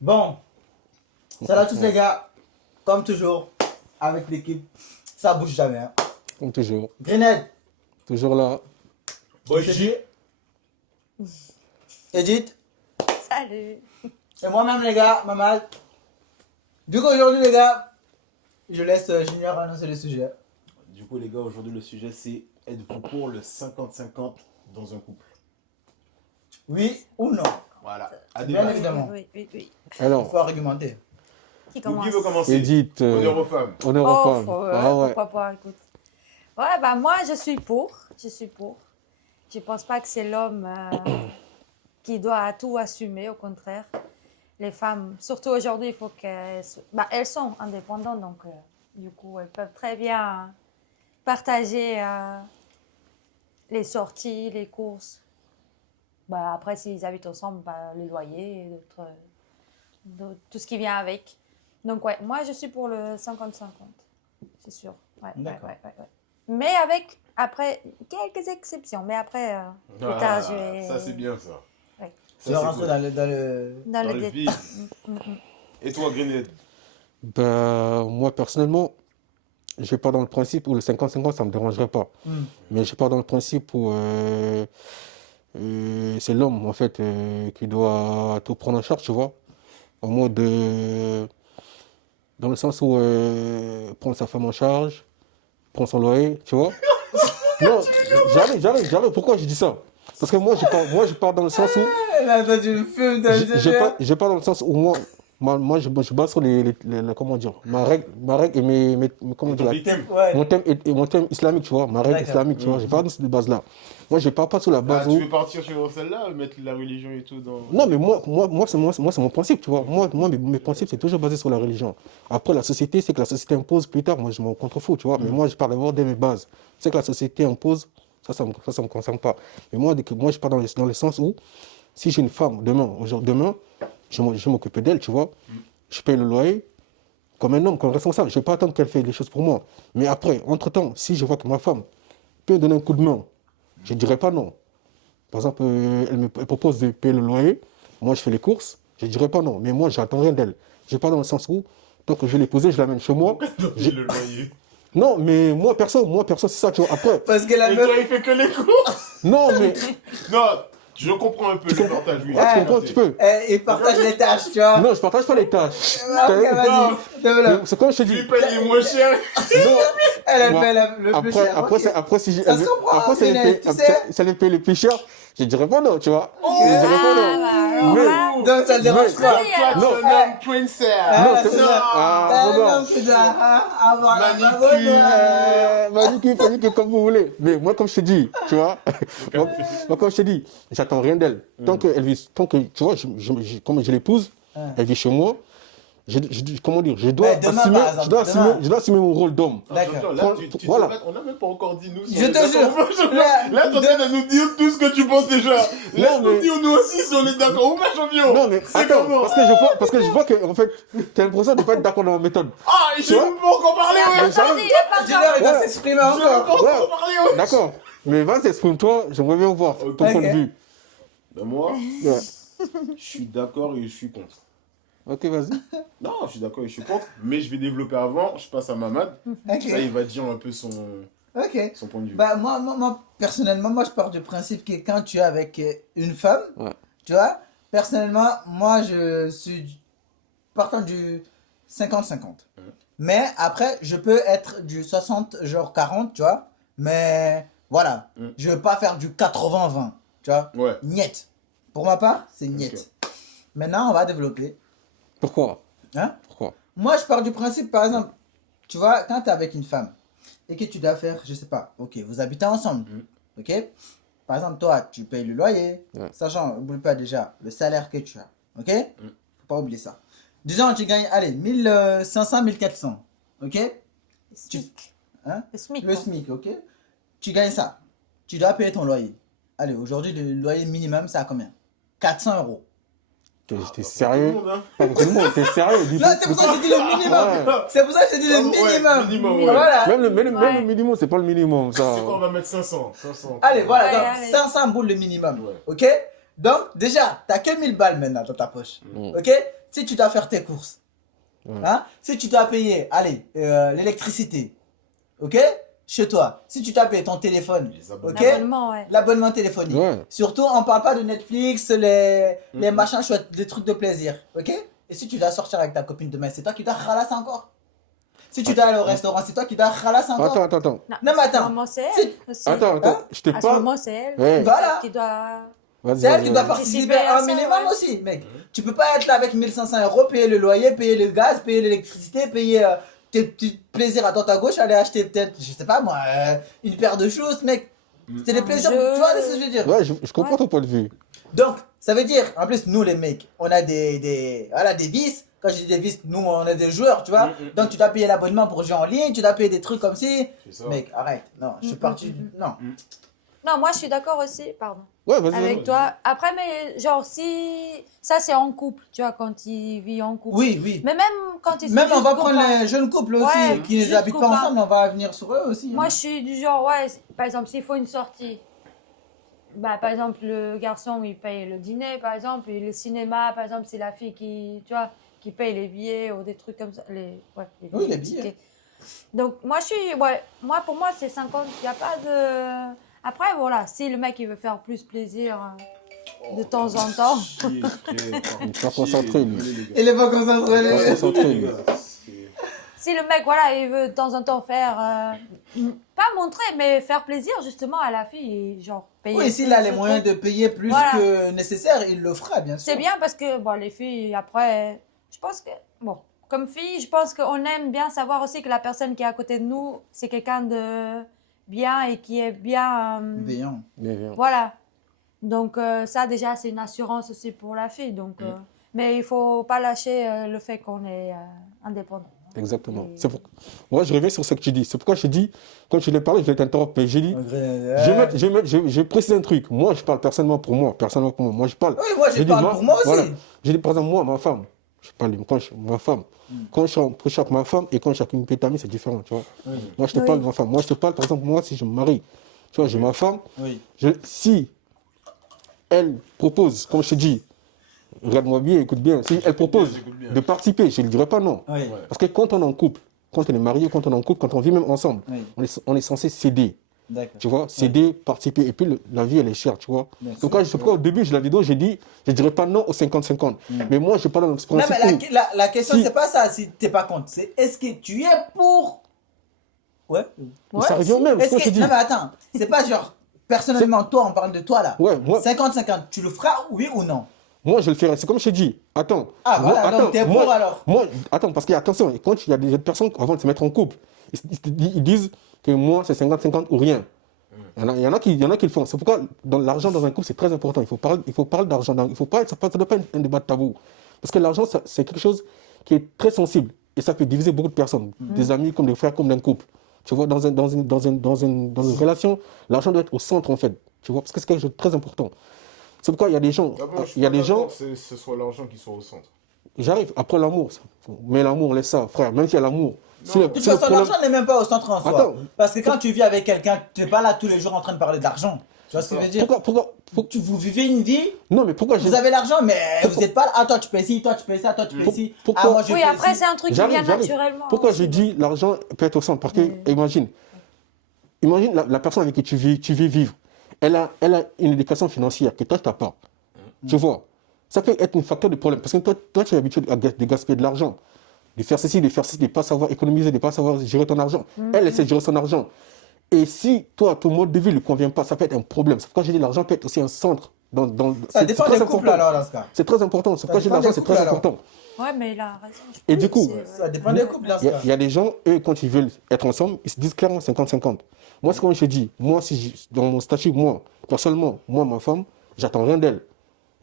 Bon, salut à tous les gars. Comme toujours, avec l'équipe, ça bouge jamais. Hein. Comme toujours. Grenade, Toujours là. Boji, Edith, Salut. et moi-même les gars, Mamad. Du coup aujourd'hui les gars, je laisse Junior annoncer le sujet. Du coup, les gars, aujourd'hui, le sujet, c'est êtes-vous pour le 50-50 dans un couple? Oui ou non? Voilà, à Bien débattre. évidemment. Oui. Il Alors, faut argumenter. Qui Donc, commence? qui veut commencer? Edith, Honneur aux femmes. honneur aux femmes. Ah ouais. Pourquoi pas, écoute. Ouais, bah moi, je suis pour. Je pense pas que c'est l'homme qui doit tout assumer, au contraire. Les femmes, surtout aujourd'hui, il faut qu'elles... elles sont indépendantes, donc du coup, elles peuvent très bien partager les sorties, les courses. Bah, après, s'ils habitent ensemble, les loyers, tout ce qui vient avec. Donc, ouais, moi, je suis pour le 50-50, c'est sûr. Ouais. Mais avec, après, quelques exceptions. Mais après, plus tard, je vais... Ça, c'est bien, ça. Ouais. Tu vas rentrer dans le... Dans Dans le le détail. vif. Et toi, Grenade? Ben, moi, personnellement, je vais pas dans le principe où le 50-50, ça me dérangerait pas. Mais je pars dans le principe où c'est l'homme, en fait, qui doit tout prendre en charge, tu vois. En mode... dans le sens où prendre sa femme en charge, prendre son loyer, tu vois. Non, j'arrive. Pourquoi je dis ça? Parce que moi, je pars dans le sens où... Là, toi, tu me filmes, Je pars dans le sens où moi je base sur comment dire, ma règle et mes comment dire, Ouais. mon thème islamique, tu vois, ma règle D'accord. islamique, tu vois, je pars dans cette base-là. Moi, je pars pas sur la base Tu où... veux partir sur celle-là, mettre la religion et tout dans... Non, mais moi c'est mon principe, tu vois. Mes principes, c'est toujours basé sur la religion. Après, la société, c'est que la société impose plus tard. Moi, je m'en contrefous, tu vois. Mais moi, je pars d'abord de mes bases. C'est que la société impose, ça me concerne pas. Mais moi, je pars dans le sens où, si j'ai une femme demain, je vais m'occuper d'elle, tu vois. Je paye le loyer comme un homme, comme responsable. Je ne vais pas attendre qu'elle fasse les choses pour moi. Mais après, entre-temps, si je vois que ma femme peut me donner un coup de main, je ne dirais pas non. Par exemple, elle propose de payer le loyer. Moi, je fais les courses. Je ne dirais pas non. Mais moi, j'attends rien d'elle. Je vais pas dans le sens où, tant que je vais l'épouser, je l'amène chez moi. J'ai le loyer. Non, mais moi, perso, c'est ça, tu vois. Après, Parce que la Et meuf... toi, il fait que les cours? non, mais Non, je comprends un peu le partage, oui. tu comprends, tu peux. Il partage les tâches, tu vois. Non, je partage pas les tâches. Ok, vas-y. Développe. C'est comme je te Tu dis. lui payes les moins chers. Non. Elle Moi, paie le plus cher. Après, si Ça se comprend, si elle Grenade, paye, tu sais. si elle paye le plus cher, je dirais pas non, tu vois. Je dirais pas non. Mais- Donc ça te dérange pas. Toi, tu es un homme princess. Non, Ah, c'est non. ça. Ah, T'as un regarde. homme qui doit avoir la Manicure, manicure, comme vous voulez. Mais moi, comme je te dis, tu vois, moi, comme je te dis, j'attends rien d'elle. Tant que, tu vois, comme je l'épouse, elle vit chez moi, comment dire, je dois Ouais, demain, par exemple, je dois assumer mon rôle d'homme. D'accord. Là, tu Voilà. te mets- on n'a même pas encore dit nous. si Je on est te d'accord. jure. Là, tu es en train de nous dire tout ce que tu penses déjà. Laisse-nous mais- dire nous aussi si on est d'accord ou pas, champion. Non, mais C'est attends, comment? parce que je vois que, en fait, t'as l'impression de pas être d'accord dans ma méthode. Ah, je Tu ne vois? peux pas encore parler, ouais. Mais j'arrive. Junior, il doit Ouais. s'exprimer Je ne peux pas encore. Ouais. encore parler, ouais. D'accord. Mais vas-y, exprime-toi, j'aimerais bien voir ton point de vue. Ben moi, Ouais. je suis d'accord et je suis contre. Ok, vas-y. Non, je suis d'accord et je suis contre, mais je vais développer avant. Je passe à Mamad. Ok. Ça, il va dire un peu son Ok. point de vue. Bah, moi, personnellement, moi, je pars du principe que quand tu es avec une femme, Ouais. tu vois, personnellement, moi, je suis partant du 50-50. Mais après, je peux être du 60, genre 40, tu vois. Mais voilà, je veux pas faire du 80-20, tu vois. Ouais. Niet. Pour ma part, c'est niet. Ok. Maintenant, on va développer. Pourquoi? Hein? Pourquoi? Moi, je pars du principe, par exemple, tu vois, quand tu es avec une femme et que tu dois faire, je sais pas, ok, vous habitez ensemble, ok? Par exemple, toi, tu payes le loyer, Ouais. sachant, n'oublie pas déjà le salaire que tu as, ok? Faut pas oublier ça. Disons, tu gagnes, allez, 1500, 1400, ok? SMIC. Hein? Le SMIC. Le SMIC, ok? Tu gagnes ça. Tu dois payer ton loyer. Allez, aujourd'hui, le loyer minimum, c'est à combien? 400 euros. T'es sérieux? Tout le monde, hein. Pas pour tout le monde, t'es sérieux? Non, c'est pour ça que j'ai dit le minimum. Ouais. C'est pour ça que j'ai dit le Ouais, minimum. minimum, ouais. Voilà. Même le minimum, c'est pas le minimum, ça. C'est quoi, on va mettre 500. 500. Allez, voilà, Allez, donc allez. 500 boules le minimum. Ouais. Ok? Donc, déjà, t'as que 1000 balles maintenant dans ta poche. Ok? si tu dois faire tes courses, hein, si tu dois payer, allez, l'électricité, ok, chez toi, si tu dois payer ton téléphone, Les abonnements. ok, L'abonnement, ouais. l'abonnement téléphonique. Ouais. Surtout, on parle pas de Netflix, les machins chouettes, les trucs de plaisir, ok? Et si tu dois sortir avec ta copine demain, c'est toi qui dois ralasser encore. Si tu dois aller au restaurant, c'est toi qui dois ralasser encore. Attends. Non, mais à attends. ce moment, c'est Si- elle aussi. Attends, je te À ce parle. moment, c'est elle Ouais. Voilà. qui doit... Vas-y, C'est elle vas-y, qui doit vas-y. participer Participer à à un ça, minimum ouais. aussi, mec. Tu peux pas être là avec 1500 euros, payer le loyer, payer le gaz, payer l'électricité, payer tes petits plaisirs à droite à gauche, aller acheter peut-être, je sais pas moi, une paire de choses, mec. C'est des plaisirs, jeu. tu vois ce que je veux dire. Ouais, je comprends ton point de vue. Donc, ça veut dire, en plus, nous les mecs, on a voilà, des vices. Quand je dis des vices, nous on est des joueurs, tu vois. Donc tu dois payer l'abonnement pour jouer en ligne, tu dois payer des trucs comme si. C'est ça. Mec, arrête. Non, je suis parti. Non. Non, moi, je suis d'accord aussi, pardon, Ouais, vas-y. avec vas-y. toi. Après, mais genre, si... Ça, c'est en couple, tu vois, quand il vit en couple. Oui, oui. Mais même quand ils sont Même on juste va prendre copains. les jeunes couples aussi, Ouais, qui ne juste habitent pas copains. ensemble, on va venir sur eux aussi. Moi, hein. je suis du genre, ouais, par exemple, s'il faut une sortie, bah, par exemple, le garçon, il paye le dîner, par exemple, et le cinéma, par exemple, c'est la fille qui, tu vois, qui paye les billets ou des trucs comme ça. Oui, les billets. tickets. Donc, moi, moi, pour moi, c'est 50, il n'y a pas de... Après, voilà, si le mec, il veut faire plus plaisir de temps en temps, Il est pas concentré, lui. Il est pas concentré. Pas les- concentré, lui. si le mec, voilà, il veut de temps en temps faire, pas montrer, mais faire plaisir justement à la fille, et genre payer. Oui, s'il plus a les de moyens trucs. de payer plus Voilà. que nécessaire, il le fera, bien sûr. C'est bien parce que, bon, les filles, après, je pense que, bon, comme fille, je pense qu'on aime bien savoir aussi que la personne qui est à côté de nous, c'est quelqu'un de bien et qui est bien. Béant. Bien, bien. Voilà. Donc, ça, déjà, c'est une assurance aussi pour la fille. Donc, mais il faut pas lâcher le fait qu'on est indépendant. Exactement. Moi, je reviens sur ce que tu dis. C'est pourquoi je dis, quand tu l'ai parlé, je vais t'interrompre. Mais j'ai dit, je précise un truc. Moi, je parle personnellement pour moi. Moi, je parle. Oui, moi, je J'ai dit, parle pour moi aussi. Voilà. J'ai dit, par exemple, moi, ma femme. Je parle ma femme. Quand je suis en couche avec ma femme et quand je suis avec une pétamie, c'est différent, tu vois. Moi, je te parle de ma femme. Moi, je te parle, par exemple, moi, si je me marie, tu vois, j'ai ma femme. Oui. Si elle propose, comme je te dis, regarde-moi bien, écoute bien, si elle propose j'écoute bien. de participer, je ne dirais pas non. Oui. Parce que quand on est en couple, quand on est marié, quand on est en couple, quand on vit même ensemble, Oui. on est censé céder. D'accord. Tu vois, céder, participer. Et puis la vie, elle est chère, tu vois. Bien Donc, sûr. c'est pourquoi au début de la vidéo, j'ai dit, je ne dirais pas non au 50-50. Mais moi, je parle dans ce Non, principe mais où- la question, Si- c'est pas ça, si t'es pas contre. C'est est-ce que tu es pour. Ouais. ça revient au même, Est-ce ce que je que. dis. Non, mais attends, c'est pas genre. Personnellement, toi, on parle de toi là. Ouais, moi- 50-50, tu le feras, oui ou non? Moi, je le ferai. C'est comme je t'ai dit. Attends. Ah, voilà, Moi, donc t'es pour alors. Moi, attends, parce qu'attention, quand il y a des personnes, avant de se mettre en couple, ils disent que moi, c'est 50-50 ou rien. Il y en a qui le font. C'est pourquoi dans l'argent dans un couple, c'est très important. Il faut parler d'argent. Ça ne doit pas être un débat tabou. Parce que l'argent, c'est quelque chose qui est très sensible. Et ça peut diviser beaucoup de personnes. Des amis, comme des frères, comme d'un couple. Tu vois, dans une relation, l'argent doit être au centre, en fait. Tu vois, parce que c'est quelque chose de très important. C'est pourquoi il y a des gens. Il y a des gens. Que ce soit l'argent qui soit au centre. J'arrive après l'amour. Mais l'amour, laisse ça, frère. Même s'il y a l'amour. De toute façon, l'argent n'est même pas au centre en soi. Attends. Parce que quand tu vis avec quelqu'un, tu n'es pas là tous les jours en train de parler d'argent. Tu vois ce que je veux dire? Pourquoi Vous vivez une vie, Non, mais pourquoi vous avez l'argent, mais vous n'êtes pas là. Ah, toi, tu payes ci, toi, tu payes ça, toi, tu payes ci. Pourquoi- Ah, moi, je Oui, paye après, ci. c'est un truc qui vient naturellement. Pourquoi aussi. je dis l'argent peut être au centre? Parce que, imagine la personne avec qui tu vis vivre. Elle a une éducation financière que toi, tu n'as pas. Tu vois? Ça peut être un facteur de problème. Parce que toi tu es habitué de gaspiller de l'argent. De faire ceci, de ne pas savoir économiser, de ne pas savoir gérer ton argent. Elle essaie de gérer son argent. Et si toi, ton mode de vie ne lui convient pas, ça peut être un problème. C'est pourquoi j'ai dit l'argent peut être aussi un centre. Ça dépend des couples alors, dans ce cas. C'est très important. C'est pourquoi j'ai dit dépend l'argent, des c'est couples, très alors. important. Ouais, mais il a raison. je Et pense du coup, que c'est- Ça dépend des couples dans ce cas. Il y a des gens, eux, quand ils veulent être ensemble, ils se disent clairement 50-50. Moi, c'est comme je te dis, moi, dans mon statut, moi, personnellement, moi, ma femme, j'attends rien d'elle.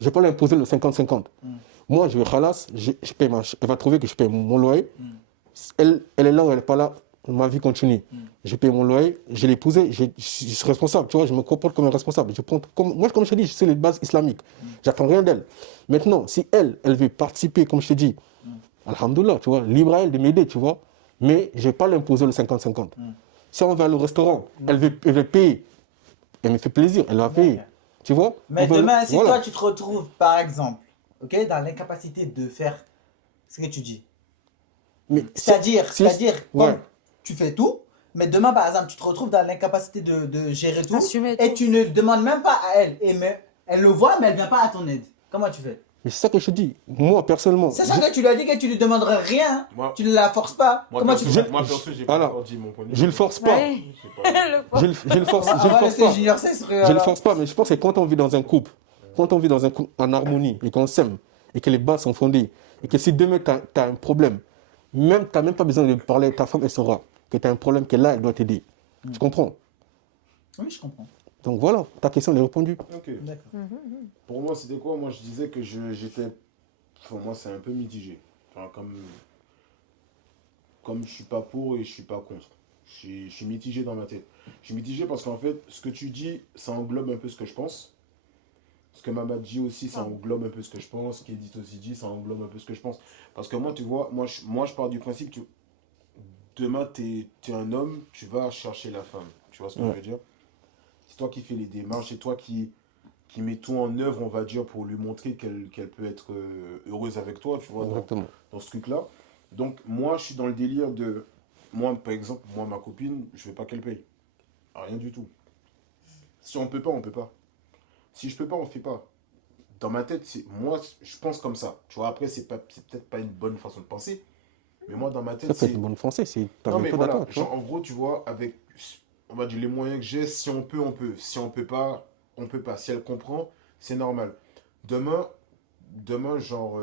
Je ne vais pas lui imposer le 50-50. Moi, je vais khalas, je paye elle va trouver que je paye mon loyer. Elle est là ou elle n'est pas là, ma vie continue. Je paye mon loyer, je l'ai épousée, je suis responsable, tu vois, je me comporte comme un responsable. Moi, comme je te dis, c'est les bases islamiques. J'attends rien d'elle. Maintenant, si elle veut participer, comme je te dis, alhamdoulilah, tu vois, libre à elle de m'aider, tu vois, mais je ne vais pas l'imposer le 50-50. Si on va au restaurant, elle veut payer, elle me fait plaisir, elle va payer, tu vois. Mais On va- demain, si voilà. toi, tu te retrouves, par exemple, ok, dans l'incapacité de faire ce que tu dis. Mais C'est-à-dire, si- comme ouais. tu fais tout, mais demain, par exemple, tu te retrouves dans l'incapacité de gérer tout, Assumer et tout. tu ne demandes même pas à elle. Mais elle le voit, mais elle vient pas à ton aide. Comment tu fais? Mais c'est ça que je te dis. Moi, personnellement. C'est ça que tu lui as dit que tu lui demanderais rien. Moi- Tu ne la forces pas. Moi, Comment tu perso, fais? moi, perso, j'ai pas Alors, encore dit mon point de vue. Je le force pas. Ouais. Je sais pas. Le pauvre. Je le force, On je le va force laisser pas. Junior C sur Je le force pas, mais je pense que quand on vit dans un couple, quand on vit dans un couple en harmonie et qu'on s'aime et que les bases sont fondées et que si demain tu as un problème, même tu n'as même pas besoin de parler à ta femme, elle saura que tu as un problème, qu'elle là, elle doit t'aider. Tu comprends? Oui, je comprends. Donc voilà, ta question elle est répondue. Ok. D'accord. Pour moi, c'était quoi? Moi, je disais que j'étais. Pour moi, c'est un peu mitigé. Enfin, comme je suis pas pour et je suis pas contre. Je suis mitigé dans ma tête. Je suis mitigé parce qu'en fait, ce que tu dis, ça englobe un peu ce que je pense. Ce que Mama dit aussi, ça englobe un peu ce que je pense. Ce qu'Edith aussi dit, ça englobe un peu ce que je pense. Parce que moi, tu vois, moi, je pars du principe que demain, tu es un homme, tu vas chercher la femme. Tu vois ce que je veux dire? C'est toi qui fais les démarches, c'est toi qui met tout en œuvre, on va dire, pour lui montrer qu'elle peut être heureuse avec toi, tu vois, Exactement. dans ce truc-là. Donc, moi, je suis dans le délire de... Moi, par exemple, moi, ma copine, je veux pas qu'elle paye. Rien du tout. Si on peut pas, on peut pas. Si je peux pas, on fait pas. Dans ma tête, moi, je pense comme ça. Tu vois, après, c'est peut-être pas une bonne façon de penser. Mais moi, dans ma Ça tête, peut c'est... être une bonne français, c'est t'as Non, même mais pas voilà, d'accord. genre, en gros, tu vois, avec, on va dire, les moyens que j'ai, si on peut, on peut. Si on peut pas, on peut pas. Si elle comprend, c'est normal. Demain genre,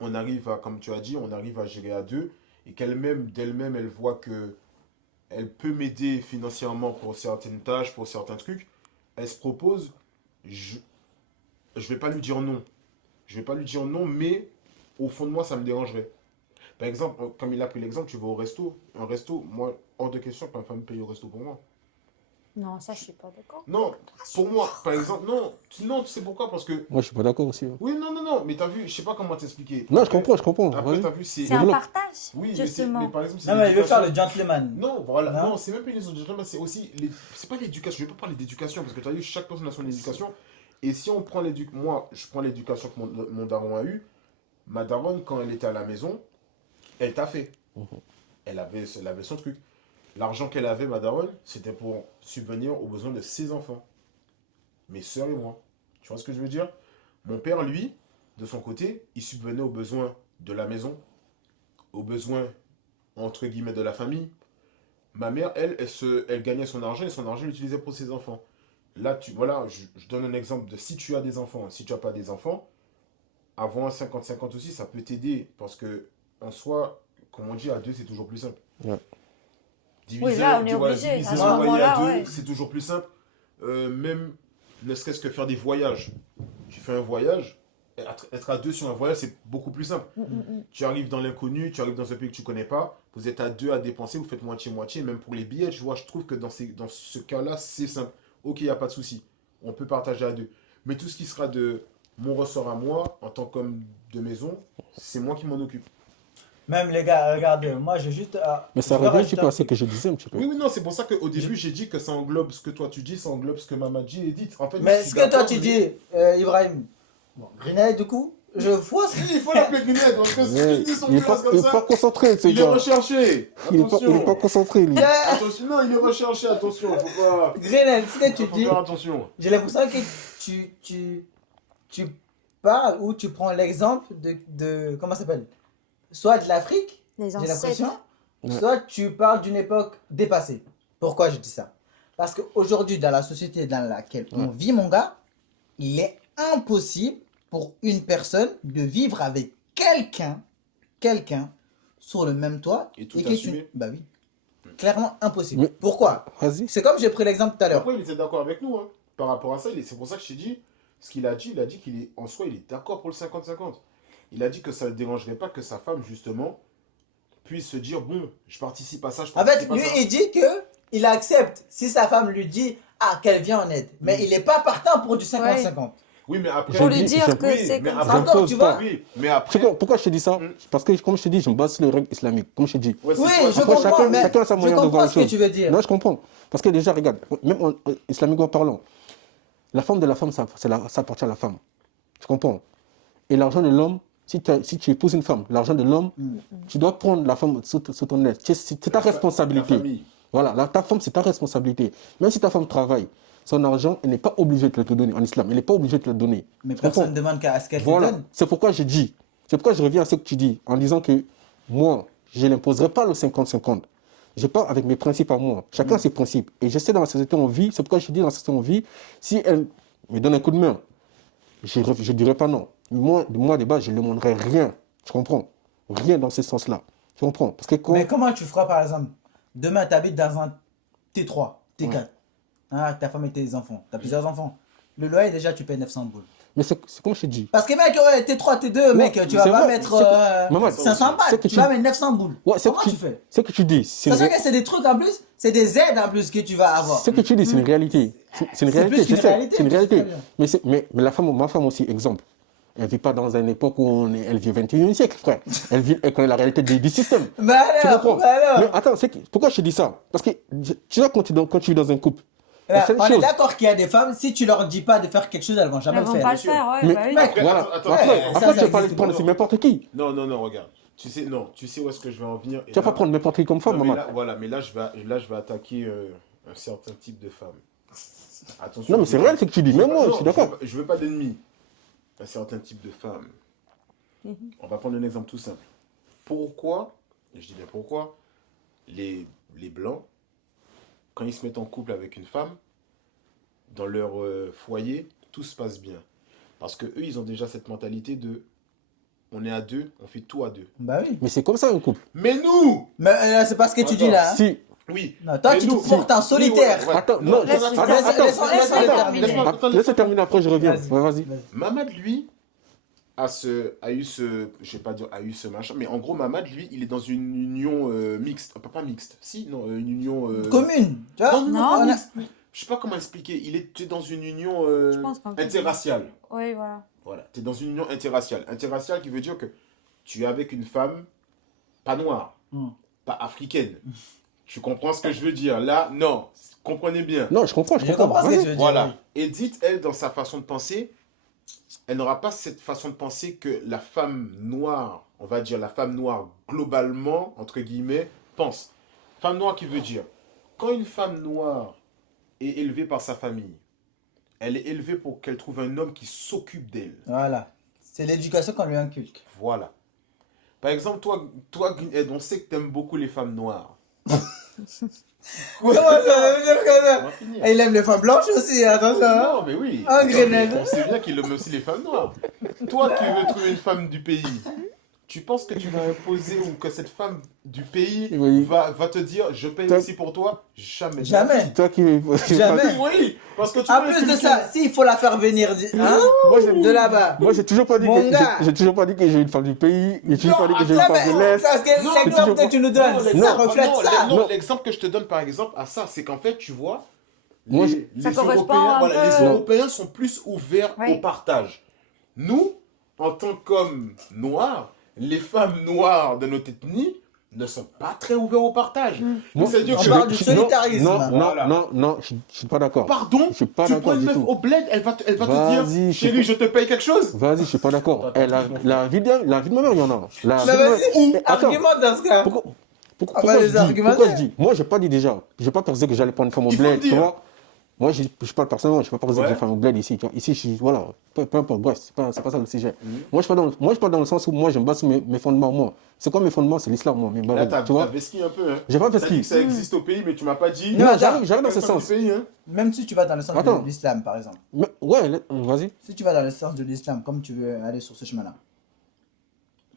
on arrive à, comme tu as dit, on arrive à gérer à deux, et qu'elle-même, d'elle-même, elle voit que elle peut m'aider financièrement pour certaines tâches, pour certains trucs, elle se propose, je vais pas lui dire non. Je vais pas lui dire non, mais au fond de moi, ça me dérangerait. Par exemple, comme il a pris l'exemple, tu vas au resto. Un resto, moi, hors de question que ma femme paye au resto pour moi. Non, ça, je suis pas d'accord. Non, pour moi, par exemple, non, tu sais pourquoi? Parce que, Moi, je suis pas d'accord aussi. Hein. oui, non, mais t'as vu, je sais pas comment t'expliquer. Non, Après, je comprends. Après, Vas-y. t'as vu, c'est... C'est un Développe. partage, Oui, mais, justement. mais par exemple, c'est Non, mais il veut faire l'éducation. le gentleman. Non, voilà, Non. non, c'est même pas une question de gentleman, c'est aussi, c'est pas l'éducation, je vais pas parler d'éducation, parce que tu as vu, chaque personne a son éducation, et si on prend l'éducation, moi, je prends l'éducation que mon daron a eue, ma daronne, quand elle était à la maison, elle t'a fait. Elle avait son truc. L'argent qu'elle avait, ma daronne, c'était pour subvenir aux besoins de ses enfants, mes sœurs et moi. Tu vois ce que je veux dire? Mon père, lui, de son côté, il subvenait aux besoins de la maison, aux besoins, entre guillemets, de la famille. Ma mère, elle gagnait son argent et son argent, elle l'utilisait pour ses enfants. Là, voilà, je donne un exemple de si tu as des enfants, si tu n'as pas des enfants, avoir un 50-50 aussi, ça peut t'aider. Parce que, en soi, comme on dit, à deux, c'est toujours plus simple. Ouais. Oui, là, on est voilà, obligé. diviser À ce un loyer moment-là, à deux, ouais. c'est toujours plus simple. Même, ne serait-ce que faire des voyages. Tu fais un voyage, être à deux sur un voyage, c'est beaucoup plus simple. Tu arrives dans l'inconnu, tu arrives dans un pays que tu connais pas, vous êtes à deux à dépenser, vous faites moitié-moitié, même pour les billets, tu vois, je trouve que dans ce cas-là, c'est simple. Ok, il n'y a pas de souci, on peut partager à deux. Mais tout ce qui sera de mon ressort à moi, en tant qu'homme de maison, c'est moi qui m'en occupe. Même les gars, regardez, moi je juste. Mais ça je vais revient un rajouter petit peu à ce que je disais un petit peu. Oui, non, c'est pour ça qu'au début, j'ai dit que ça englobe ce que toi tu dis, ça englobe ce que Mama dit et dit. En fait, Mais je suis ce que toi d'accord, tu mais- dis, Ibrahim, bon, Grenade du coup, je vois ce Il faut l'appeler Grenade, parce que Mais s'il dit son il est classe pas, comme il est pas ça, concentré, ce il est gars. recherché. Il est pas Attention. concentré, lui. Attention, non, il est recherché, attention, faut pas... Grenade, ce que tu Faut dis, faire attention. j'ai l'impression que tu parles ou tu prends l'exemple de comment ça s'appelle? Soit de l'Afrique, Les j'ai ancêtres. l'impression, Ouais. soit tu parles d'une époque dépassée. Pourquoi je dis ça? Parce qu'aujourd'hui, dans la société dans laquelle on vit, mon gars, il est impossible pour une personne de vivre avec quelqu'un sur le même toit Et tout que assumer. Bah oui, clairement impossible. Mais- Pourquoi? Vas-y. C'est comme j'ai pris l'exemple tout à l'heure. Après, il était d'accord avec nous, hein. Par rapport à ça, c'est pour ça que je t'ai dit, ce qu'il a dit, il a dit qu'il est, en soi, il est d'accord pour le 50-50. Il a dit que ça ne le dérangerait pas que sa femme, justement, puisse se dire, bon, je participe à ça, je En fait, participe à lui, ça. il dit que il accepte si sa femme lui dit qu'elle vient en aide. Mais il n'est pas partant pour du 50-50. Oui, mais après... Pour J'ai lui dit- dire j'ai- que oui, c'est mais comme après- ça. Encore, J'impose tu pas. vois? Oui, mais Tu après... sais pourquoi je te dis ça? Parce que, comme je te dis, je me base sur les règles islamiques. Comme je te dis. Ouais, c'est Oui, quoi, je c'est- Après, comprends, mais chacun a sa je manière de voir comprends les ce que choses. tu veux dire. Non, je comprends. Parce que déjà, regarde, même islamiquement parlant, la femme de la femme, ça appartient à la femme. Tu comprends? Et l'argent de l'homme, si tu épouses une femme, l'argent de l'homme, tu dois prendre la femme sous ton aile. C'est ta La responsabilité. famille. Voilà, ta femme, c'est ta responsabilité. Même si ta femme travaille, son argent, elle n'est pas obligée de te le donner en islam. Elle n'est pas obligée de te le donner. Mais Tu personne ne comprends? demande qu'à ce qu'elle te Voilà, donne. c'est pourquoi je dis, c'est pourquoi je reviens à ce que tu dis, en disant que moi, je n'imposerai pas le 50-50. Je pars avec mes principes à moi. Chacun a ses principes. Et je sais dans la société où on vit, c'est pourquoi je dis dans la société où on vit, si elle me donne un coup de main, je ne dirai pas non. Moi, de base, je ne demanderai rien. Tu comprends? Rien dans ce sens-là. Tu comprends? Parce que quand... Mais comment tu feras, par exemple, demain, tu habites dans un T3, T4. Ah, ta femme et tes enfants. Tu as plusieurs enfants. Le loyer, déjà, tu payes 900 boules. Mais c'est comme je te dis. Parce que, mec, ouais, T3, T2, mec, tu vas c'est pas vrai, mettre Maman, 500 balles. c'est que Tu vas mettre 900 boules. Ouais, Comment tu fais? C'est que tu dis. Sachant que c'est des trucs en plus, c'est des aides en plus que tu vas avoir. Ce que tu dis, c'est une réalité. C'est une C'est réalité, plus je qu'une sais. réalité, C'est une c'est réalité. très bien. Mais ma femme aussi, exemple. Elle ne vit pas dans une époque où elle vit au 21e siècle, frère. Elle connaît la réalité du système. Bah Tu alors, comprends? bah alors. Mais attends, pourquoi je te dis ça? Parce que tu vois, quand tu vis dans un couple, Là, la seule on est chose- d'accord qu'il y a des femmes, si tu leur dis pas de faire quelque chose, elles vont jamais Elles le vont faire. pas le faire, ouais, Mais- bah oui. Mec, Voilà. Attends, Après, ouais, ça tu vas pas existe prendre beaucoup. n'importe qui. Non, regarde. Tu sais où est-ce que je vais en venir. Tu vas pas prendre n'importe qui comme femme, Non, mais maman. là, voilà, mais là, je vais attaquer un certain type de femme. Attention. Non, mais c'est réel ce que tu dis. Même moi, je suis d'accord. Je veux pas d'ennemis. Un certain type de femme. On va prendre un exemple tout simple. Pourquoi, et je dis bien pourquoi, les Blancs, quand ils se mettent en couple avec une femme, dans leur foyer, tout se passe bien. Parce que eux, ils ont déjà cette mentalité de on est à deux, on fait tout à deux. Bah oui. Mais c'est comme ça un couple. Mais nous, Mais c'est pas ce que tu dis là. Hein. Si. oui. Non, toi, Mais tu nous, te portes en si. solitaire. Oui, ouais. Attends, non, Laisse- attends, laisse- attends. laisse-le terminer. Laisse-le terminer, après je reviens. Vas-y. Ouais, vas-y. Mamad, lui, a eu ce, je vais pas dire a eu ce machin, mais en gros, Mamad, lui, il est dans une union mixte. Pas mixte, si, non, une union... Commune. Tu vois? Non, Non, On a- mixte. Je sais pas comment expliquer. Il est dans une union Je pense qu'on peut interraciale. Oui, voilà. Voilà, tu es dans une union interraciale. Interraciale qui veut dire que tu es avec une femme pas noire, pas africaine. Tu comprends ce que je veux dire? Là, non, comprenez bien. Non, je comprends, je Je comprends. comprends ce que Vas-y. tu veux dire. Voilà. Edith, elle, dans sa façon de penser, elle n'aura pas cette façon de penser que la femme noire, on va dire la femme noire globalement, entre guillemets, pense. Femme noire qui veut dire, quand une femme noire est élevée par sa famille, elle est élevée pour qu'elle trouve un homme qui s'occupe d'elle. Voilà. C'est l'éducation qu'on lui inculque. Voilà. Par exemple, toi Ed, on sait que tu aimes beaucoup les femmes noires. Comment ça veut dire que On ça? va finir. Et il aime les femmes blanches aussi, attention. hein. Non, mais oui. Ah, Non, mais Grenade. on sait bien qu'il aime aussi les femmes noires. Toi qui veux trouver une femme du pays, tu penses que tu vas imposer ou que cette femme du pays Oui. va te dire je paye Toi- aussi pour toi? Jamais. Jamais. Toi qui. Jamais. Oui, parce que tu En vois, plus de tu- ça, s'il faut la faire venir hein, Moi, j'ai- de là-bas. Moi, j'ai toujours pas dit Mon gars. que j'ai toujours pas dit que j'ai une femme du pays. J'ai toujours Non, pas dit que j'ai une Non, femme de mais l'Est. parce que Non, l'exemple toujours que tu nous donnes, l'exemple- ça reflète non, ça. non, Non. l'exemple que je te donne par exemple à ça, c'est qu'en fait, tu vois, Moi, Ça correspond Européens, un voilà, peu- les Européens sont plus ouverts Oui. au partage. Nous, en tant qu'hommes noirs, les femmes noires de notre ethnie ne sont pas très ouverts au partage. Donc, ça veut dire On que... parle du solitarisme. Non, Voilà. non, je suis pas d'accord. Pardon, Je suis pas tu d'accord prends une du meuf tout. au bled, elle va te Vas-y, dire, je chérie, sais je te paye quelque chose. Vas-y, je suis pas d'accord. Attends, Eh, la vie de ma mère, il y en a. La Mais vie de ma- vas-y, Eh, attends. argumente dans ce cas. Pourquoi les je dis argumenter. pourquoi je dis moi, j'ai pas dit déjà. J'ai pas pensé que j'allais prendre une femme au Il faut le bled, tu dire. vois. Moi, je parle personnellement, je ne pas pensé que Ouais. j'ai une femme au bled ici. Tu vois. Ici, voilà, peu importe, bref, c'est pas ça le sujet. Moi, je parle dans le sens où moi, je me base sur mes fondements, moi. C'est quoi mes fondements? C'est l'islam, moi. Mes Là, barèmes, tu vois. t'as vesqué un peu, hein. J'ai pas T'as vesqué. dit que ça existe au pays, mais tu m'as pas dit... Non, Non, attends. j'arrive dans ce Quelle femme sens. du pays, hein. Même si tu vas dans le sens Attends. de l'islam, par exemple. Mais, ouais, vas-y. Si tu vas dans le sens de l'islam, comme tu veux aller sur ce chemin-là,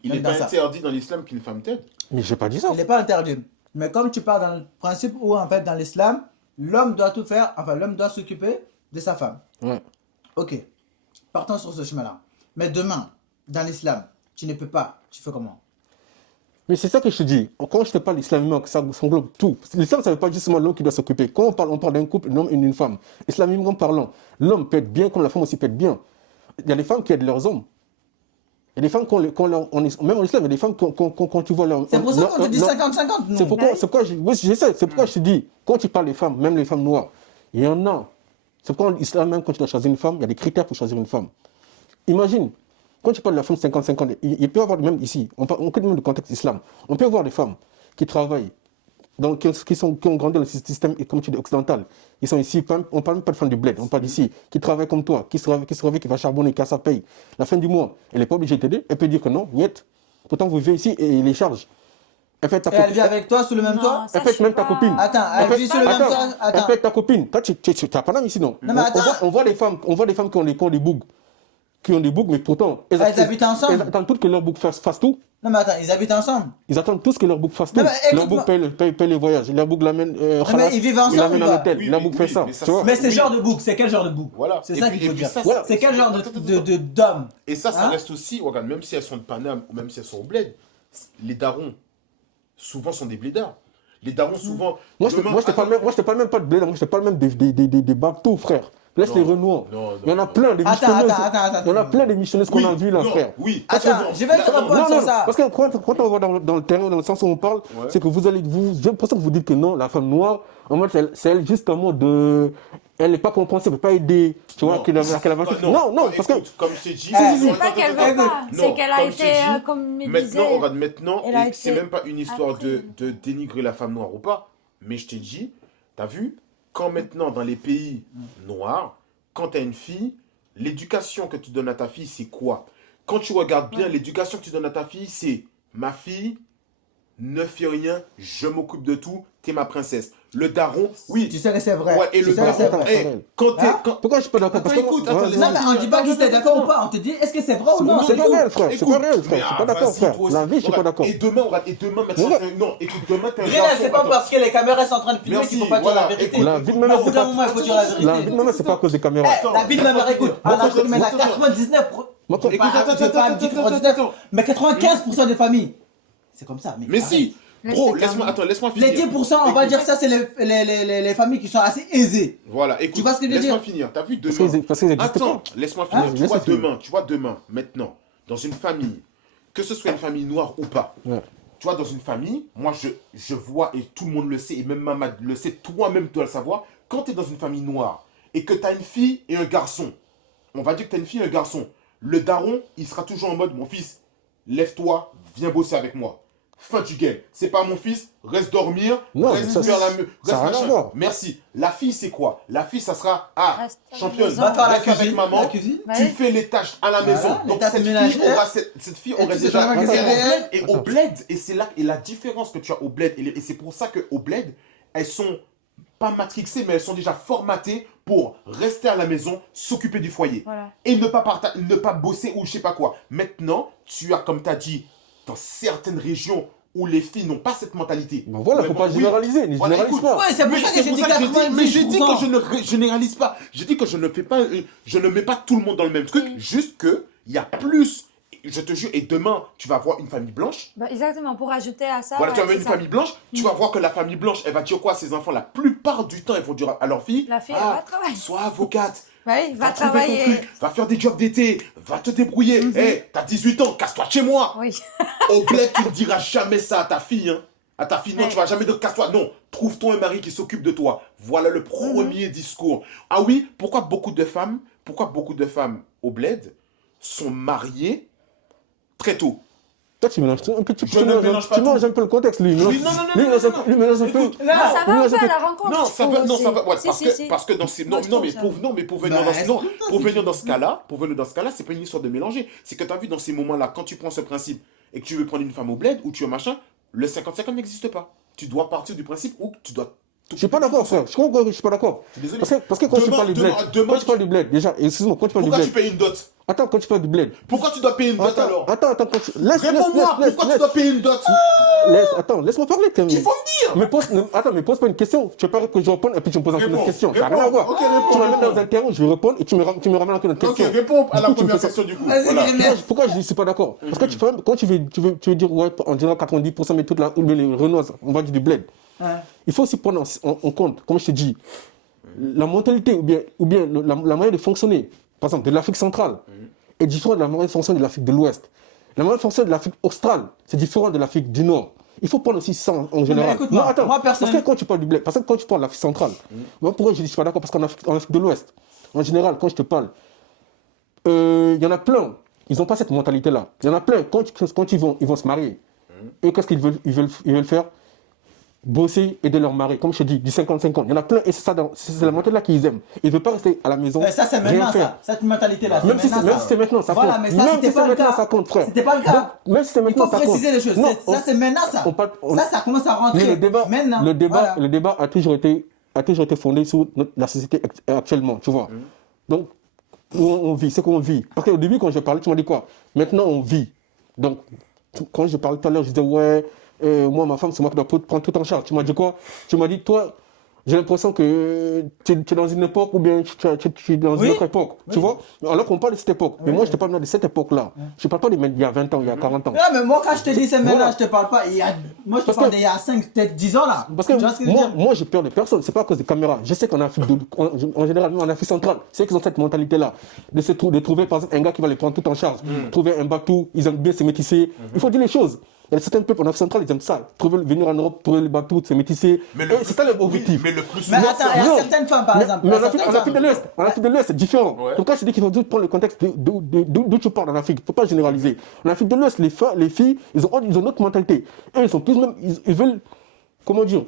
Il Même n'est dans pas ça. interdit dans l'islam qu'une femme t'aide. Mais j'ai pas dit ça. il n'est pas interdit. Mais comme tu pars dans le principe où, en fait, dans l'islam, l'homme doit tout faire, enfin, l'homme doit s'occuper de sa femme. Ouais. Ok, partons sur ce chemin-là. Mais demain, dans l'islam, tu ne peux pas. Tu fais comment? Mais c'est ça que je te dis. Quand je te parle islamiquement, ça englobe tout. L'islam, ça ne veut pas juste seulement l'homme qui doit s'occuper. Quand on parle d'un couple, un homme et une femme. Islamiquement parlant, l'homme peut être bien comme la femme aussi peut être bien. Il y a des femmes qui aident leurs hommes. Il y a des femmes, même en islam, il y a des femmes, quand tu vois leur... C'est pour ça non, qu'on te dit non, 50-50, non? C'est pourquoi oui, je sais, c'est pourquoi je te dis, quand tu parles des femmes, même les femmes noires, il y en a. C'est pourquoi l'islam, même quand tu dois choisir une femme, il y a des critères pour choisir une femme. Imagine, quand tu parles de la femme 50-50, il peut y avoir, même ici, on connaît même le contexte islam, on peut avoir des femmes qui travaillent, qui ont grandi dans le système, comme tu dis, occidental. Ils sont ici, on ne parle même pas de femmes du bled, on parle d'ici, qui travaillent comme toi, qui se réveille, qui va charbonner, qui a sa paye. La fin du mois, elle n'est pas obligée de t'aider, elle peut dire que non, niet. Pourtant, vous vivez ici et les charges. Elle fait ta Et elle vit avec toi sous le même toit? ça, Elle peut je être même sais ta pas. copine. Attends, elle vit sous le même toit? Elle Attends. peut être ta copine. Toi, tu n'as pas d'âme ici, non? Non, mais attends. On voit des femmes qui ont des bougs. Qui ont des bougs, mais pourtant. Elles habitent ensemble. Elles attendent toutes que leur bouc fasse tout. Non, mais attends, ils habitent ensemble. Ils attendent tous que leur bouc fasse tout. Non, mais Leur bouc paye les voyages. Leur bouc l'amène. mais ils vivent ensemble Il l'amène ou à pas? l'hôtel. Oui, Leur oui, bouc fait oui, ça. mais ça, Tu vois? Mais c'est Oui. genre de bouc, c'est quel genre de bouc? Voilà. C'est Et ça puis- qu'il faut et puis dire. ça, C'est quel genre d'homme? Et ça Hein? reste aussi, regarde, même si elles sont de Paname ou même si elles sont au bled, les darons, souvent, sont des blédards. Les darons, souvent. Moi, je te parle même pas de blé, moi, je te parle même des bateaux, frère. Laisse Non. les Renois. Non, Il y en a non. plein, des Attends, missionneuses. attends. Il y en a plein des missionneuses qu'on a vues, là, non, frère. Oui. Attends, non, je vais te là, répondre sur ça. Parce que quand on va dans le terrain, dans le sens où on parle, Ouais. c'est que j'ai l'impression que vous dites que non, la femme noire, en mode, c'est elle justement de. Elle n'est pas compensée, elle ne peut pas aider. Tu vois, qu'elle a Non, parce que. Écoute, comme je t'ai dit. C'est pas qu'elle veut pas, Non, c'est qu'elle a comme je t'ai été, dit, comme il Maintenant, disait. regarde, maintenant, elle a et c'est été même pas une histoire après. de dénigrer la femme noire ou pas, mais je t'ai dit, t'as vu, quand maintenant dans les pays noirs, quand t'as une fille, l'éducation que tu donnes à ta fille, c'est quoi? Quand tu regardes bien, l'éducation que tu donnes à ta fille, c'est ma fille, ne fais rien, je m'occupe de tout, t'es ma princesse. Le daron, oui. Tu sais que c'est vrai. Ouais, et Tu le sais que c'est daron, vrai. quand t'es. Hein? Pourquoi je suis pas d'accord? Attends, Parce que- écoute, Ouais, attends, ouais. les Non, mais on dit pas si t'es d'accord ou pas. On te dit, est-ce que c'est vrai ou non? C'est pas tout. réel, frère. C'est Écoute, pas réel, frère. Je suis pas mais, d'accord, vas-y, frère. toi aussi. La vie, je suis pas Regarde, d'accord. Et demain, regarde, maintenant, non, écoute, demain, t'es un Réel, garçon. c'est pas attends. parce que les caméras sont en train de filmer Merci, qu'il faut pas dire voilà, la vérité. écoute, La vie de Mais ma mère, au bout c'est d'un pas. moment, il faut dire la La vie vérité. de ma mère, c'est pas à cause des caméras. La vie de ma mère, écoute, on a Attends, mais la attends, 99. Moi, quand- Bah, Écoute, je vais pas dire 99, mais 95% des familles. C'est comme ça. Mais si, gros, Laisse-le laisse-moi finir. Les 10%, on va dire ça, c'est les familles qui sont assez aisées. Voilà, écoute, Tu vois ce que je veux laisse-moi dire? finir. T'as vu Parce demain. qu'ils existent Attends, pas. laisse-moi finir. Hein? Tu vois demain, maintenant, dans une famille, que ce soit une famille noire ou pas, Ouais. tu vois, dans une famille, moi, je vois, et tout le monde le sait, et même maman le sait, toi-même, tu dois le savoir, quand tu es dans une famille noire, et que tu as une fille et un garçon, on va dire que tu as une fille et un garçon, le daron, il sera toujours en mode, mon fils, lève-toi, viens bosser avec moi. Fin du game. C'est pas mon fils, reste dormir, Non, reste ça, faire la ça reste a rien à machin. voir. Merci. La fille, c'est quoi? La fille, ça sera, Reste à la championne, maison. Va faire la reste avec cuisine. maman, La cuisine. Bah tu oui. fais les tâches à la Voilà, maison. les Donc tâches cette fille ménagères. aura, cette fille Et aurait tu sais déjà... vraiment que c'est réel. Et au bled, et c'est là, et la différence que tu as au bled, et c'est pour ça qu'au bled, elles sont pas matrixées, mais elles sont déjà formatées pour rester à la maison, s'occuper du foyer. Voilà. Et ne pas bosser ou je sais pas quoi. Maintenant, tu as, comme tu as dit, dans certaines régions où les filles n'ont pas cette mentalité. Ben voilà, faut pas Oui. généraliser. Ne Voilà, généralise écoute, pas. Ouais, c'est pour Mais ça que c'est j'ai pour dit ça que je dis, mais j'ai dit 90%. que je ne généralise pas. J'ai dit que je ne fais pas, je ne mets pas tout le monde dans le même truc. Juste que il y a plus. Je te jure, et demain, tu vas voir une famille blanche. Bah, exactement, pour ajouter à ça. Voilà, tu vas voir c'est une ça. famille blanche. Tu vas voir que la famille blanche, elle va dire quoi à ses enfants? La plupart du temps, elles vont dire à leur fille, La fille, elle va travailler. sois avocate. Bah oui, va trouver ton travailler. truc, va faire des jobs d'été, va te débrouiller. Hé, t'as 18 ans, casse-toi de chez moi. Oui. Au bled, tu ne diras jamais ça à ta fille. Hein. À ta fille, non, Ouais. tu vas jamais dire casse-toi. Non, trouve-toi un mari qui s'occupe de toi. Voilà le premier discours. Ah oui, pourquoi beaucoup de femmes au bled sont mariées très tôt? Toi, tu mélanges un peu. Tu Je ne mélange pas tu mélanges tout. un peu le contexte, lui. Oui, non, Lui, il mélange un peu. Lui, il mélange un peu. Écoute, Non, ça va Oui, un je peu à peux- la rencontre. Non, je ça trouve va, non, aussi. ça va, ouais, Si, parce si, que, si. parce que dans ces, Moi, non, je non, trouve mais ça. pour, non, mais pour venir Bah, dans ce, non, exprime-toi, pour si venir tu dans veux. ce cas-là, c'est pas une histoire de mélanger. C'est que tu as vu dans ces moments-là, quand tu prends ce principe et que tu veux prendre une femme au bled ou tu veux machin, le 50-50 n'existe pas. Tu dois partir du principe où tu dois. Je suis pas d'accord, frère. Je comprends que je suis pas d'accord. Je suis désolé. Parce que quand tu Demain- parles du bled, demain- quand tu parles du bled, déjà, excuse-moi, quand tu parles du Pourquoi tu bled, payes une dot? attends, quand tu parles du bled, Pourquoi tu dois payer une dot alors? attends, quand tu... Réponds-moi, pourquoi tu dois payer une dot? Attends, laisse-moi parler, quand même. Il faut me dire. Mais pose pas une question. Tu veux pas que je réponde et puis tu me poses encore une autre question. Ça n'a Réponds. rien à voir. Ok, réponds, Tu m'amènes réponds. dans un terrain, je vais répondre et tu me ramènes encore une autre Ok, question. réponds à la Du coup, tu me première fais ça. question du coup. Vas-y, Voilà. dis-le. Pourquoi je ne suis pas d'accord? Parce que quand tu veux dire, ouais, en disant 90%, mais toute ou bien les Renoises, on va dire du bled. Hein. Il faut aussi prendre en compte, comme je te dis, la mentalité ou bien la manière de fonctionner, par exemple, de l'Afrique centrale, est différente de la manière de fonctionner de l'Afrique de l'Ouest. La manière de fonctionner de l'Afrique australe, c'est différent de l'Afrique du Nord. Il faut prendre aussi ça en général. écoute-moi, Non, attends, moi, parce que personnellement- quand tu parles du bled, parce que quand tu parles de l'Afrique centrale, moi, pourquoi je ne suis pas d'accord? Parce qu'en Afrique de l'Ouest, en général, quand je te parle, il y en a plein ils n'ont pas cette mentalité-là. Il y en a plein, quand ils vont se marier, et qu'est-ce qu'ils veulent, ils veulent faire? Bosser, aider leur mari, comme je te dis, du 50-50. Il y en a plein, et c'est la mentalité-là qu'ils aiment. Ils ne veulent pas rester à la maison. Ça, c'est maintenant, ça. Cette mentalité-là. Même si c'est maintenant, ça compte. Voilà, mais ça, même c'était si pas c'est le maintenant, cas. ça compte, frère. C'était pas le cas. Donc, même si c'est Il maintenant, faut ça compte. préciser les choses. Non, Ça, c'est maintenant, ça. Ça commence à rentrer. Mais maintenant. le débat a toujours été fondé sur la société actuellement, tu vois. Donc, où on vit, c'est qu'on vit. Parce qu'au début, quand je parlais, tu m'as dit quoi? Maintenant, on vit. Donc, quand je parlais tout à l'heure, je disais, ouais, moi, ma femme, c'est moi qui dois prendre tout en charge. Tu m'as dit quoi? Tu m'as dit, toi, j'ai l'impression que tu es dans une époque ou bien tu es dans une autre époque. Tu vois? Alors qu'on parle de cette époque. Mais moi, je ne te parle pas de cette époque-là. Je ne parle pas d'il y a 20 ans, il y a 40 ans. Non, mais moi, quand je te dis c'est maintenant, je te parle pas. Moi, je te parle d'il y a 5, peut-être 10 ans là. Parce que moi, j'ai peur de personne. C'est pas à cause des caméras. Je sais qu'en Afrique, en général, même en Afrique centrale, c'est qu'ils ont cette mentalité-là. De trouver, par exemple, un gars qui va les prendre tout en charge. Trouver un bateau, ils aiment bien se métisser. Il faut dire les choses. Il y a certains peuples en Afrique centrale, ils aiment ça. Venir en Europe, trouver le bateau, se métisser. C'est ça l'objectif. Mais le plus Mais souvent, attends, il y a certaines femmes, par exemple. Mais en Afrique de l'Ouest, c'est différent. Ouais. Donc quand je dis qu'il faut prendre le contexte d'où tu parles en Afrique, il ne faut pas généraliser. En Afrique de l'Ouest, les filles, ils ont une autre mentalité. Et ils sont plus même, ils veulent, comment dire,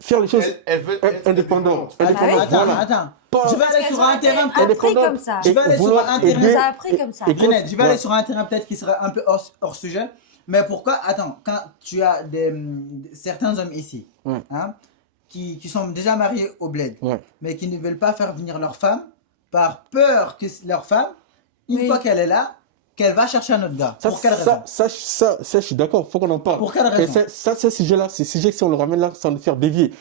faire les choses elles veulent être indépendantes. Attends. Je vais aller sur un terrain peut-être. appris comme ça. Je vais aller sur un terrain. Ça a appris comme ça. Je vais aller sur un terrain peut-être qui serait un peu hors sujet. Mais pourquoi, attends, quand tu as certains hommes ici, hein, qui sont déjà mariés au bled, mais qui ne veulent pas faire venir leur femme, par peur que leur femme, une fois qu'elle est là, qu'elle va chercher un autre gars. Pour quelle raison? Ça, je suis d'accord, il faut qu'on en parle. Pour quelle raison? Et ce sujet-là, c'est sujet que si on le ramène là, ça va nous faire dévier.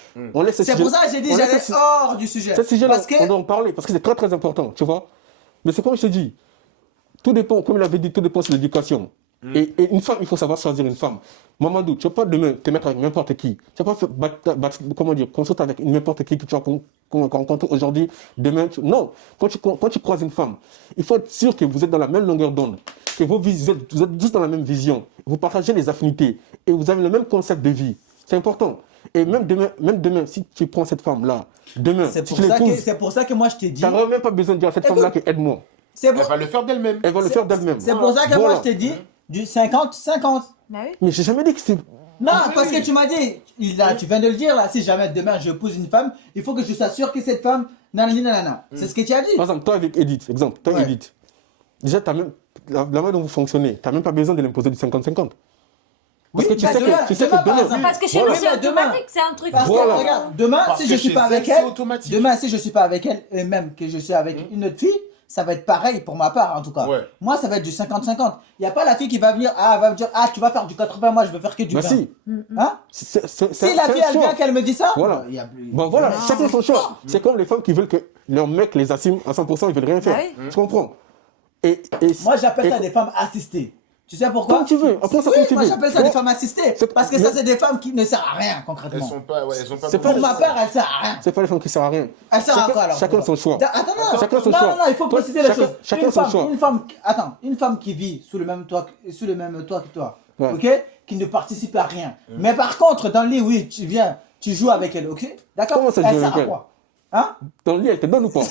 C'est pour ça que j'ai dit j'allais hors du sujet. Ce sujet-là, on doit en parler, parce que c'est très très important, tu vois. Mais c'est comme je te dis, tout dépend, comme il avait dit, tout dépend de l'éducation. Et une femme, il faut savoir choisir une femme. Mamadou, tu ne vas pas demain te mettre avec n'importe qui. Tu ne vas pas consulter avec n'importe qui que tu vas rencontrer aujourd'hui, demain. Non, quand tu croises une femme, il faut être sûr que vous êtes dans la même longueur d'onde, que vous êtes tous dans la même vision, vous partagez les affinités et vous avez le même concept de vie. C'est important. Et même demain, si tu prends cette femme-là, demain, c'est pour ça que moi je t'ai dit. Tu n'auras même pas besoin de dire à cette femme-là que aide-moi. Elle va le faire d'elle-même. Elle va le faire d'elle-même. C'est pour ça que moi je t'ai dit du 50-50. Bah oui. Mais j'ai jamais dit que c'est. Non, parce que tu m'as dit, tu viens de le dire là, si jamais demain je épouse une femme, il faut que je s'assure que cette femme, nanana. C'est ce que tu as dit. Par exemple, toi avec Edith, Edith, déjà, la manière dont vous fonctionnez, tu n'as même pas besoin de l'imposer du 50-50. Parce que tu sais que demain. Parce que chez nous, c'est automatique, c'est un truc. Parce que regarde, demain, si je suis pas avec elle, et même que je suis avec une autre fille, ça va être pareil pour ma part en tout cas. Moi, ça va être du 50-50. Il n'y a pas la fille qui va venir, va me dire, tu vas faire du 80, moi je vais faire que du 20. Si. Hein? Si la fille, elle vient qu'elle me dit ça, voilà. Chacun son choix. C'est comme les femmes qui veulent que leur mec les assume à 100%, ils veulent rien faire. Tu comprends? Moi, j'appelle ça des femmes assistées. Tu sais pourquoi? Comme tu veux. Après ça, comme tu veux. Moi, j'appelle ça des femmes assistées. Parce que ça, c'est des femmes qui ne servent à rien concrètement. Elles sont pas. Pour ma part, elles ne servent à rien. C'est pas les femmes qui servent à rien. Elles servent à quoi alors? Chacun son choix. Attends, non, il faut préciser les choses. Chacun son choix. Une femme qui vit sous le même toit que toi, ok? Qui ne participe à rien. Mais par contre, dans le lit, oui, tu viens, tu joues avec elle, ok? D'accord? Comment ça, elle sert à quoi? Hein? Dans le lit, elle te donne ou pas?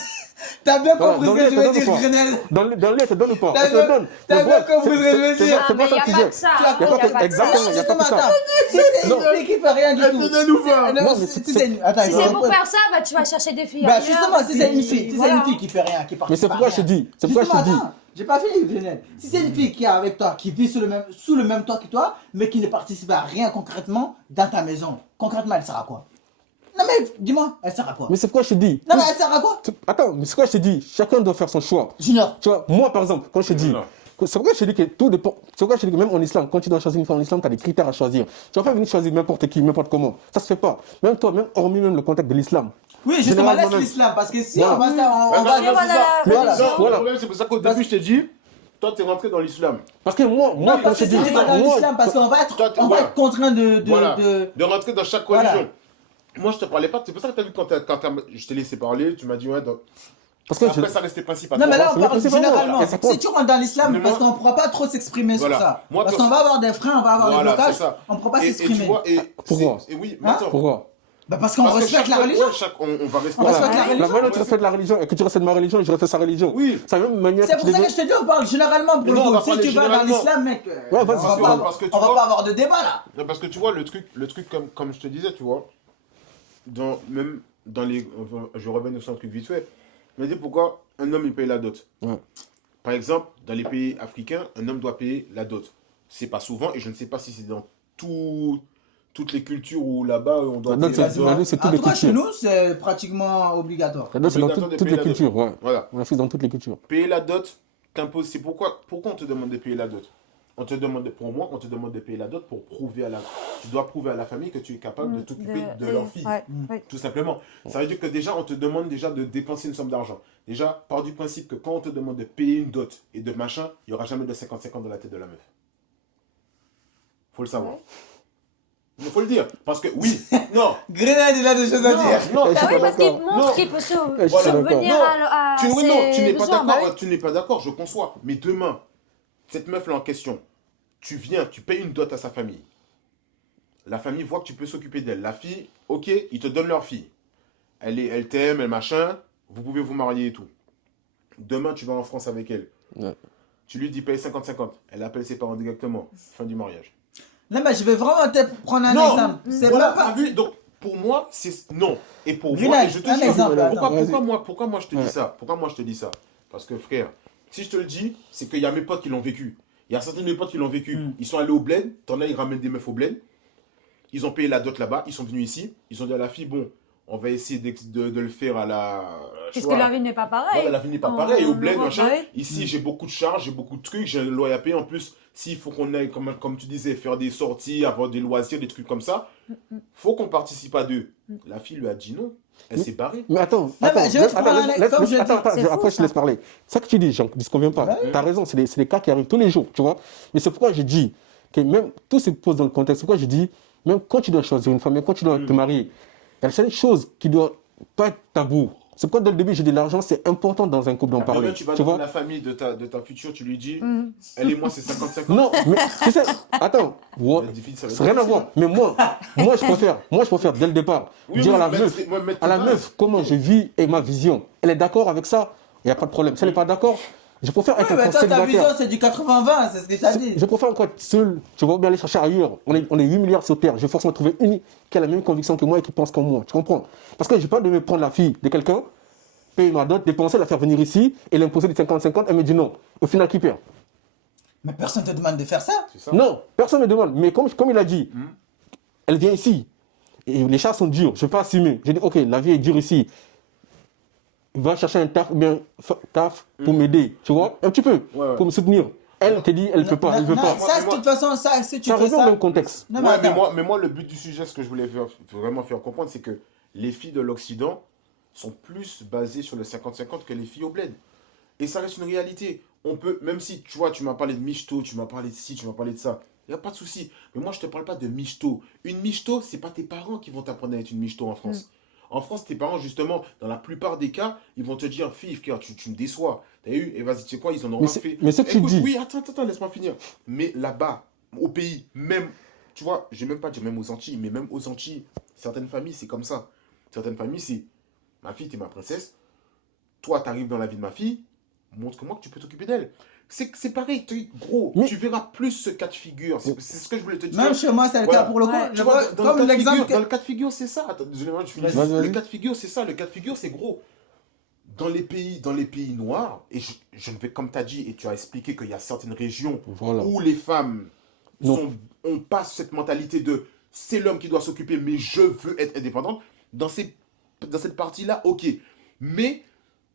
T'as bien compris ce que je veux dire, Grenelle? Dans le lit, elle te donne ou pas? Elle te donne. T'as bien compris ce que je veux dire? C'est pas ça que tu dis. Exactement, il n'y a pas que ça. Si c'est une fille qui fait rien du tout. Si c'est pour faire ça, tu vas chercher des filles. Bah justement, si c'est une fille qui fait rien, qui participe. Mais c'est pourquoi je te dis. C'est pourquoi je te dis. J'ai pas fini, Grenelle. Si c'est une fille qui est avec toi, qui vit sous le même toit que toi, mais qui ne participe à rien concrètement dans ta maison, concrètement, elle sert à quoi? Non mais dis-moi, elle sert à quoi? Mais c'est pourquoi je te dis. Non mais elle sert à quoi? Attends, mais c'est pourquoi je te dis, chacun doit faire son choix. Junior. Tu vois, moi par exemple, quand je te dis, c'est pourquoi je te dis que tout dépend. C'est pourquoi je te dis que même en islam, quand tu dois choisir une femme en islam, tu as des critères à choisir. Tu vas pas venir choisir n'importe qui, n'importe comment. Ça se fait pas. Même toi, même hormis même le contexte de l'islam. Oui, justement, laisse l'islam, parce que si on va Le problème, c'est pour ça qu'au début, je t'ai dit, toi, tu es rentré dans l'islam. Parce que moi, quand je te dis. dans l'islam, parce qu'on va être contraint de rentrer dans chaque religion. Moi, je te parlais pas. C'est pour ça que tu as vu quand je t'ai laissé parler, tu m'as dit, ouais, donc. Parce que après, ça restait principe à non, mais là, on parle généralement. Voilà. Si tu rentres dans l'islam, parce qu'on ne pourra pas trop s'exprimer sur ça. Parce qu'on va avoir des freins, on va avoir des blocages, on ne pourra pas s'exprimer. Pourquoi? Oui, Pourquoi? Bah parce qu'on Parce que respecte la chaque- religion. ouais, on va respecter. On respecte la La religion. manière dont tu respectes la religion et que tu respectes ma religion, je respecte sa religion. Oui. C'est la même manière C'est pour ça que je te dis, on parle généralement pour Mais le non, on va coup. Si parler tu vas dans généralement. l'islam, mec, Ouais, on vas-y, va c'est pas vrai, parce que tu on va vois- pas avoir de débat là. Non, parce que tu vois, le truc comme je te disais, tu vois, même dans les. Enfin, je reviens sur un truc vite fait. Je me dis pourquoi un homme il paye la dot. Ouais. Par exemple, dans les pays africains, un homme doit payer la dot. C'est pas souvent, et je ne sais pas si c'est dans toutes les cultures où là-bas on doit La dot, payer la c'est- dot. la dot, c'est En toutes les tout cas, chez cultures. nous, c'est pratiquement obligatoire. La dot, c'est dans Obligatoire de toutes payer les la dot. cultures, ouais. Voilà. On affiche dans toutes les cultures. Payer la dot t'impose. C'est pourquoi on te demande de payer la dot. On te demande, pour moi, on te demande de payer la dot pour prouver à la. Tu dois prouver à la famille que tu es capable de t'occuper de leur fille. Ouais, oui. Tout simplement. Ça veut dire que déjà, on te demande déjà de dépenser une somme d'argent. Déjà, part du principe que quand on te demande de payer une dot et de machin, il n'y aura jamais de 50-50 dans la tête de la meuf. Faut le savoir. Ouais. Il faut le dire. Parce que, oui, non. Grenade, il a des choses à dire. Non, Je Bah suis oui, pas parce qu'il d'accord. montre Non. qu'il peut suis subvenir d'accord. à Tu, oui, non, tu ses n'es pas besoins. Bah d'accord, oui. tu n'es pas d'accord, je conçois. Mais demain, cette meuf-là en question, tu viens, tu payes une dot à sa famille. La famille voit que tu peux s'occuper d'elle. La fille, ok, ils te donnent leur fille. Elle t'aime, elle machin, vous pouvez vous marier et tout. Demain, tu vas en France avec elle. Ouais. Tu lui dis paye 50-50. Elle appelle ses parents directement. Fin du mariage. Là, mais je vais vraiment te prendre un Non. exemple. C'est Voilà, même pas. t'as vu. Donc, pour moi, c'est non. Et pour moi, Rinal, et je te un jure, exemple, attends. pourquoi moi je te dis Ouais. ça? Pourquoi moi je te dis ça? Parce que frère, si je te le dis, c'est qu'il y a mes potes qui l'ont vécu. Il y a certains de mes potes qui l'ont vécu. Ils sont allés au bled, t'en as, ils ramènent des meufs au bled. Ils ont payé la dot là-bas, ils sont venus ici. Ils ont dit à la fille, bon, on va essayer de le faire à la. Puisque leur vie n'est pas pareille. Ouais, la vie n'est pas pareille. Au bled, Europe, machin. ouais. Ici, j'ai beaucoup de charges, j'ai beaucoup de trucs, j'ai un loyer à payer. En plus, s'il faut qu'on aille, comme tu disais, faire des sorties, avoir des loisirs, des trucs comme ça, faut qu'on participe à deux. La fille lui a dit non. Elle s'est barrée. Mais attends, mais attends, je vais te prendre un- comme je dis, c'est fou, après je te ça. laisse parler. Ça que tu dis, j'en disconviens pas. Ouais. Tu as raison, c'est des cas qui arrivent tous les jours, tu vois. Mais c'est pourquoi je dis que même tout se pose dans le contexte. C'est pourquoi je dis, même quand tu dois choisir une femme, même quand tu dois te marier, il y a certaines choses qui ne doivent pas être tabou. C'est pourquoi dès le début, j'ai dit l'argent, c'est important dans un couple d'en parler. Demain, tu vas Tu dans vois? la famille de ta future, tu lui dis, elle et moi, c'est 50-50. Non, mais tu sais, attends, ouais, C'est difficile, ça va c'est être rien à difficile. voir. Mais moi, je préfère dès le départ Oui, dire oui, à la mettre- meuf, moi, mettre à la tes meuf bases. comment je vis et ma vision. Elle est d'accord avec ça, il n'y a pas de problème. Si elle n'est pas d'accord, je préfère être Oui, mais un toi, ta célibataire. vision, c'est du 80-20, c'est ce que tu as dit. Je préfère encore être seul, tu vois, bien aller chercher ailleurs. On est 8 milliards sur Terre. Je vais forcément trouver une qui a la même conviction que moi et qui pense comme moi. Tu comprends? Parce que je n'ai pas de me prendre la fille de quelqu'un, payer ma dot, dépenser, la faire venir ici et l'imposer de 50-50. Elle me dit non. Au final, qui perd? Mais personne ne te demande de faire ça. C'est ça. Non, personne ne me demande. Mais comme il a dit, elle vient ici. Et les chars sont durs. Je ne vais pas assumer. J'ai dit, ok, la vie est dure ici. Va chercher un taf, bien, taf pour m'aider. Tu vois? Un petit peu. Ouais. Pour me soutenir. Elle te dit, elle ne peut pas, elle ne veut Non, pas. ça, de toute façon, ça, si tu Ça fais revient au ça. même contexte. Non, Ouais, attends. mais moi, le but du sujet, ce que je voulais vraiment faire comprendre, c'est que les filles de l'Occident sont plus basées sur le 50-50 que les filles au bled. Et ça reste une réalité. On peut, même si, tu vois, tu m'as parlé de michto, tu m'as parlé de ci, tu m'as parlé de ça, il n'y a pas de souci. Mais moi, je ne te parle pas de michto. Une michto, ce n'est pas tes parents qui vont t'apprendre à être une michto en France. En France, tes parents, justement, dans la plupart des cas, ils vont te dire, fille, frère, tu me déçois. T'as eu, et vas-y, tu sais quoi, ils en ont Mais rien c'est- fait. mais ce que tu Écoute, dis- oui, attends, laisse-moi finir. Mais là-bas, au pays, même, tu vois, je vais même pas dire même aux Antilles, mais même aux Antilles, certaines familles, c'est comme ça. Certaines familles, c'est, ma fille, t'es ma princesse. Toi, t'arrives dans la vie de ma fille, montre-moi que tu peux t'occuper d'elle. C'est pareil, gros, Mais- tu verras plus ce cas de figure. C'est ce que je voulais te dire. Même chez moi, c'est le Voilà. cas pour le coup. Ouais. Je Tu vois, vois, dans comme le cas de l'exemple figure, que- dans le cas de figure, c'est ça. Attends, désolé, je finis. Vas-y, vas-y. Le cas de figure, c'est ça. Le cas de figure, c'est gros. Dans les pays noirs, et je ne vais, comme tu as dit, et tu as expliqué qu'il y a certaines régions Voilà. où les femmes Non. ont pas cette mentalité de c'est l'homme qui doit s'occuper, mais je veux être indépendante. Dans cette partie-là, ok. Mais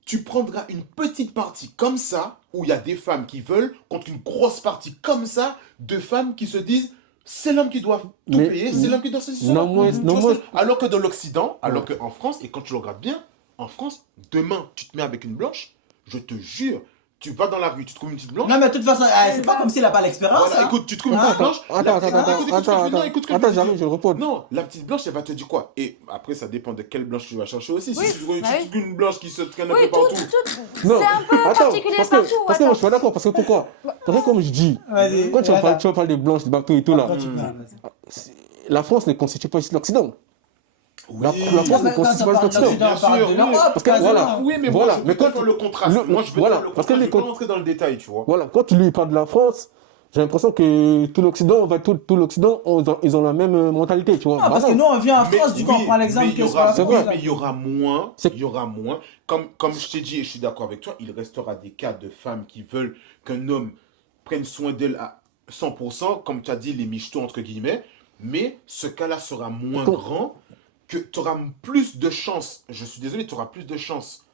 tu prendras une petite partie comme ça, où il y a des femmes qui veulent, contre une grosse partie comme ça, de femmes qui se disent c'est l'homme qui doit tout Mais- payer, c'est l'homme qui doit se Non, moi, Tu non, vois moi- ce que- Alors que dans l'Occident, alors qu'en France, et quand tu le regardes bien, en France, demain, tu te mets avec une blanche, je te jure, tu vas dans la rue, tu trouves une petite blanche. Non, mais de toute façon, c'est pas comme s'il a pas l'expérience. Voilà, hein. écoute, tu trouves une Ah, petite blanche. Attends, la- attends, écoute, attends, écoute ce que je attends, veux- non, écoute ce que je attends, veux j'arrive, dire. je le repose. Non, la petite blanche, elle va te dire quoi? Et après, ça dépend de quelle blanche tu vas chercher aussi. Oui, Si tu trouves bah oui. une blanche qui se traîne un Oui, peu partout. c'est Non, un peu attends, particulier parce partout. que moi je suis pas d'accord, parce que pourquoi? Parce que comme je dis, Vas-y. quand tu vas attends. parler des blanches, des bateaux et tout là, Attends, tu peux- vas-y. la France ne constitue pas ici l'Occident. La France Non, ne mais quand constitue on pas parle l'Occident. d'Occident, on parle de oui. l'Europe. Parce que quasiment. voilà. Oui, mais Voilà, moi, je mais veux quand- faire le contraste. Moi, je veux voilà, faire le parce que contraste. les Je veux con- pas rentrer dans le détail, tu vois. Voilà, quand tu lui parles de la France, j'ai l'impression que tout l'Occident, tout l'Occident, ils ont la même mentalité, tu vois. Non, Bah parce que non. nous, on vient en Mais France, du coup, on oui, prend l'exemple mais il y que c'est aura, pas c'est la vrai. France. mais il y aura moins, C'est- il y aura moins. Comme je t'ai dit, et je suis d'accord avec toi, il restera des cas de femmes qui veulent qu'un homme prenne soin d'elles à 100%, comme tu as dit, les michetots, entre guillemets, mais ce cas-là sera moins Comme- grand, que tu auras plus de chances, je suis désolé, tu auras plus de chances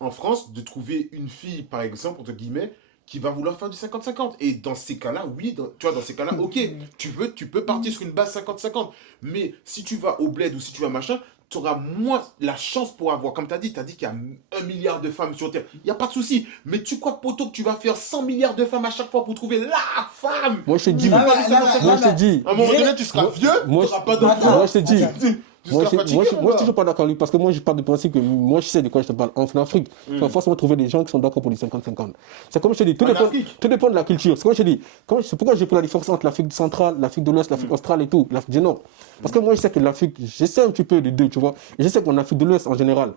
en France de trouver une fille, par exemple, entre guillemets, qui va vouloir faire du 50-50. Et dans ces cas-là, oui, tu vois, dans ces cas-là, ok, tu peux partir sur une base 50-50. Mais si tu vas au bled ou si tu vas machin, tu auras moins la chance pour avoir, comme tu as dit qu'il y a 1 milliard de femmes sur Terre. Il n'y a pas de souci. Mais tu crois, poto, que tu vas faire 100 milliards de femmes à chaque fois pour trouver la femme Moi, je te dis, qui va Non, faire mais- du non, mais- 50-50. moi, je te dis, À un moment Gré- donné, tu seras vieux, moi, tu n'auras pas Attends, d'enfant. moi, je te dis, attends. Tu moi, seras je, fatigué, moi, je, mon moi, je suis gars. toujours pas d'accord avec lui parce que moi, je pars du principe que moi, je sais de quoi je te parle. En Afrique, tu vas forcément trouver des gens qui sont d'accord pour les 50-50. C'est comme je te dis, En Afrique. tout dépend de la culture. C'est comme je te dis, c'est pourquoi j'ai pris la différence entre l'Afrique centrale, l'Afrique de l'Ouest, l'Afrique australe et tout, l'Afrique du Nord. Parce que moi, je sais que l'Afrique, j'essaie un petit peu des deux, tu vois. Et je sais qu'en Afrique de l'Ouest, en général,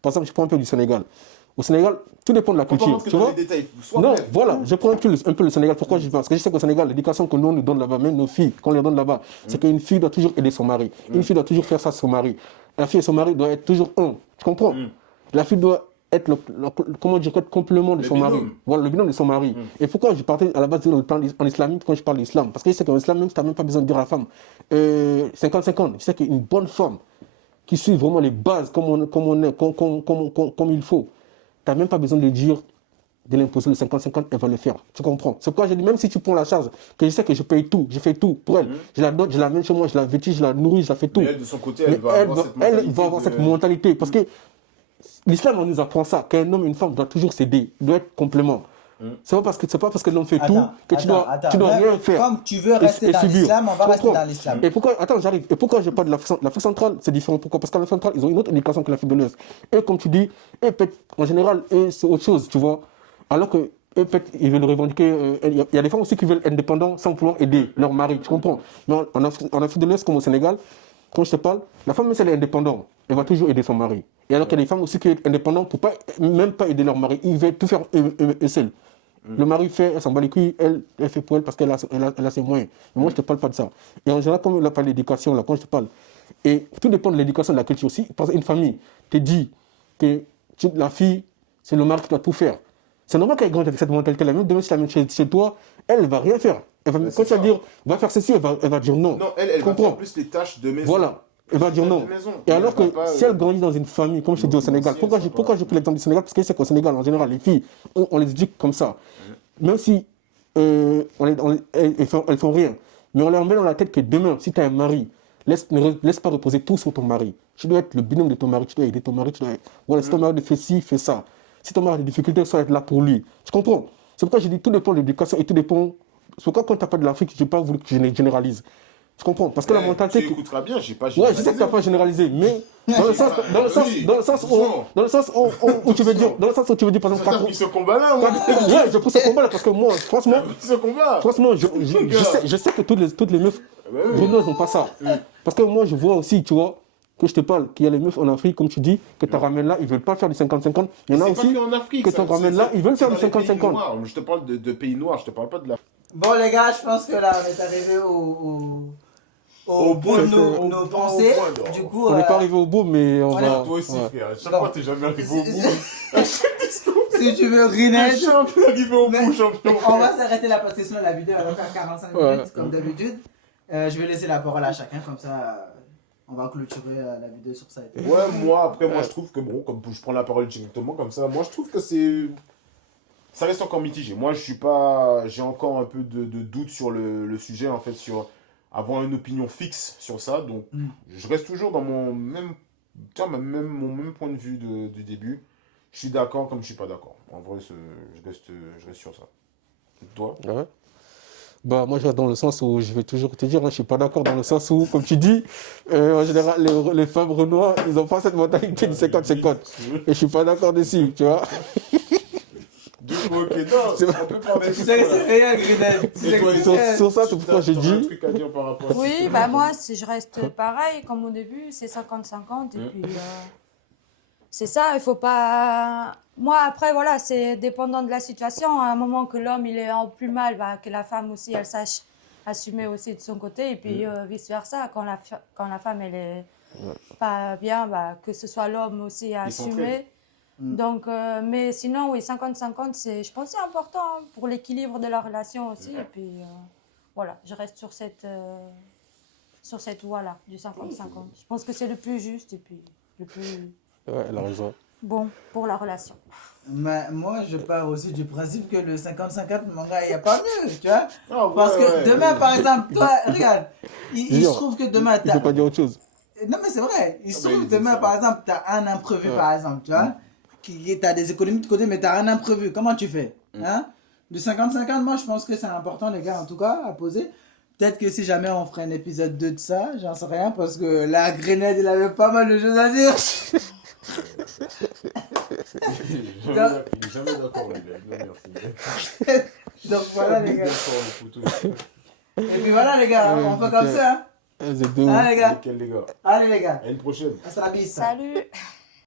par exemple, je prends un peu du Sénégal. Au Sénégal, tout dépend de la On va culture, rentrer tu dans vois. les détails. Sois Non, bref. voilà, je prends un peu le Sénégal. Pourquoi je dis parce que je sais qu'au Sénégal, l'éducation que nous donne là-bas, même nos filles, qu'on les donne là-bas, c'est qu'une fille doit toujours aider son mari. Une fille doit toujours faire ça à son mari. La fille et son mari doivent être toujours un. Tu comprends? La fille doit être comment dire, le complément de Le son mari. binôme. Voilà, le binôme de son mari. Et pourquoi je partais à la base en islamique quand je parle d'islam? Parce que je sais qu'en islam, même si tu n'as même pas besoin de dire à la femme 50-50, je sais qu'une bonne femme qui suit vraiment les bases comme il faut, tu n'as même pas besoin de dire de l'imposer le 50-50, elle va le faire. Tu comprends? C'est pourquoi je dis, même si tu prends la charge, que je sais que je paye tout, je fais tout pour elle, je la donne, je la mène chez moi, je la vêtis, je la nourris, je la fais tout. Mais elle, de son côté, Mais elle va avoir cette mentalité. elle va avoir cette mentalité. Parce que l'islam, on nous apprend ça, qu'un homme et une femme doivent toujours s'aider, doivent être complément. C'est pas parce que l'homme fait tout que tu dois Même rien faire. Comme tu veux rester et dans subir. l'islam, on va Tu rester comprends? dans l'islam. Et pourquoi, attends, j'arrive. Et pourquoi je parle de l'Afrique centrale, c'est différent. Pourquoi? Parce qu'en Afrique centrale, ils ont une autre éducation que l'Afrique de l'Ouest. Et comme tu dis, eux, peut-être, en général, eux, c'est autre chose, tu vois. Alors que eux, peut-être, ils veulent revendiquer. Il y a des femmes aussi qui veulent être indépendants sans pouvoir aider leur mari, tu comprends? Mais en Afrique de l'Ouest, comme au Sénégal, quand je te parle, la femme, même si elle est indépendante, elle va toujours aider son mari. Et alors qu'il y a des femmes aussi qui sont indépendantes pour même pas aider leur mari. Ils veulent tout faire eux seuls. Le mari fait, elle s'en bat les couilles, elle fait pour elle parce qu'elle a ses moyens. Mais moi, je ne te parle pas de ça. Et en général, comme on a parlé d'éducation, là, quand je te parle, et tout dépend de l'éducation, de la culture aussi. Parce qu'une famille te dit que la fille, c'est le mari qui doit tout faire. C'est normal qu'elle grandisse avec cette mentalité-là. Même demain, si tu l'amènes chez toi, elle ne va rien faire. Quand tu vas dire, va faire ceci, elle va dire non. Non, elle va faire plus les tâches de maison. Voilà. Elle va dire non. Et alors que si elle grandit dans une famille, comme je te dis au Sénégal, pourquoi j'ai pris l'exemple du Sénégal? Parce que je sais qu'au Sénégal, en général, les filles, on les éduque comme ça. Même si elles font rien. Mais on leur met dans la tête que demain, si tu as un mari, ne laisse pas reposer tout sur ton mari. Tu dois être le binôme de ton mari, tu dois aider ton mari. Voilà, si ton mari fait ci, fais ça. Si ton mari a des difficultés, sois être là pour lui. Tu comprends? C'est pourquoi je dis tout dépend de l'éducation et tout dépend. C'est pourquoi quand tu parles de l'Afrique, je n'ai pas voulu que je généralise. Tu comprends? Parce que la mentalité. Tu écouteras bien, j'ai pas Ouais, généralisé. je sais que tu n'as pas généralisé, mais dans le sens où tu veux dire, par exemple, T'as pris ce combat-là, moi. ouais, je pousse ce combat-là parce que moi, franchement, Ce combat. je sais que toutes les meufs renoueuses n'ont pas ça. Parce que moi, je vois aussi, tu vois, que je te parle, qu'il y a les meufs en Afrique, comme tu dis, que tu ramènes là, ils ne veulent pas faire du 50-50. Il y en a aussi que tu ramènes là, ils veulent faire du 50-50. Je te parle de pays noirs, je te parle pas de la... Bon, les gars, je pense que là, on est arrivé au bout de nos pensées. Du coup, On n'est pas arrivé au bout, mais on va. Toi aussi, ouais. frère. Chaque fois, t'es jamais arrivé au bout. si tu veux Rinette, Champion arrivé au bout, champion. on va s'arrêter là parce que sinon la vidéo elle va faire 45 minutes comme d'habitude. Je vais laisser la parole à chacun, comme ça on va clôturer la vidéo sur ça. Ouais, moi, je trouve que bon, comme je prends la parole directement comme ça, moi, je trouve que c'est... Ça reste encore mitigé. Moi, je suis pas... J'ai encore un peu de doute sur le sujet, en fait, sur avoir une opinion fixe sur ça. Donc, je reste toujours dans mon même point de vue du début. Je suis d'accord comme je suis pas d'accord. En vrai, je reste sur ça. Toi? Ouais. Bah, moi, je reste dans le sens où je vais toujours te dire, je ne suis pas d'accord dans le sens où, comme tu dis, en général, les femmes renois, ils n'ont pas cette mentalité du 50-50. Et je ne suis pas d'accord dessus, tu vois. Ok, non, on peut parler Tu sais que c'est réel, Grenade. Tu sais Et toi, que ils c'est ont- réel. Sur ça, c'est pourquoi j'ai T'aurais un dit. truc à dire par rapport à Oui, ça. bah moi, je reste pareil comme au début, c'est 50-50. Et Mm. puis, c'est ça, il faut pas. Moi, après, voilà, c'est dépendant de la situation. À un moment que l'homme, il est en plus mal, bah, que la femme aussi, elle sache assumer aussi de son côté. Et puis, vice-versa, quand la femme, elle est pas bien, bah, que ce soit l'homme aussi à Ils s'entraident. assumer. Donc, mais sinon, oui, 50-50, je pense que c'est important hein, pour l'équilibre de la relation aussi. Et puis, voilà, je reste sur cette voie-là, du 50-50. Je pense que c'est le plus juste et puis le plus Ouais, elle a raison. bon pour la relation. Mais moi, je pars aussi du principe que le 50-50, mon gars, il n'y a pas mieux, tu vois. Ah, ouais, Parce que ouais, demain, ouais. par exemple, toi, regarde, il se Dis-leur, trouve que demain, il faut pas dire autre chose. Non, mais c'est vrai. Il se Ah, bah, trouve il que demain, dit ça. par exemple, tu as un imprévu, Ouais. par exemple, tu vois. Tu as des économies de côté, mais tu as un imprévu. Comment tu fais hein? Du 50-50, moi, je pense que c'est important, les gars, en tout cas, à poser. Peut-être que si jamais on ferait un épisode 2 de ça, j'en sais rien, parce que la Grenade, il avait pas mal de choses à dire. Il est jamais d'accord, le gars. Non, merci. Donc voilà, les gars. D'accord, le photo. Et puis voilà, les gars, on fait comme ça. Hein? Vous êtes deux. Allez, les gars. Nickel, les gars. Allez, les gars. À une prochaine. Hasta la vista. Salut!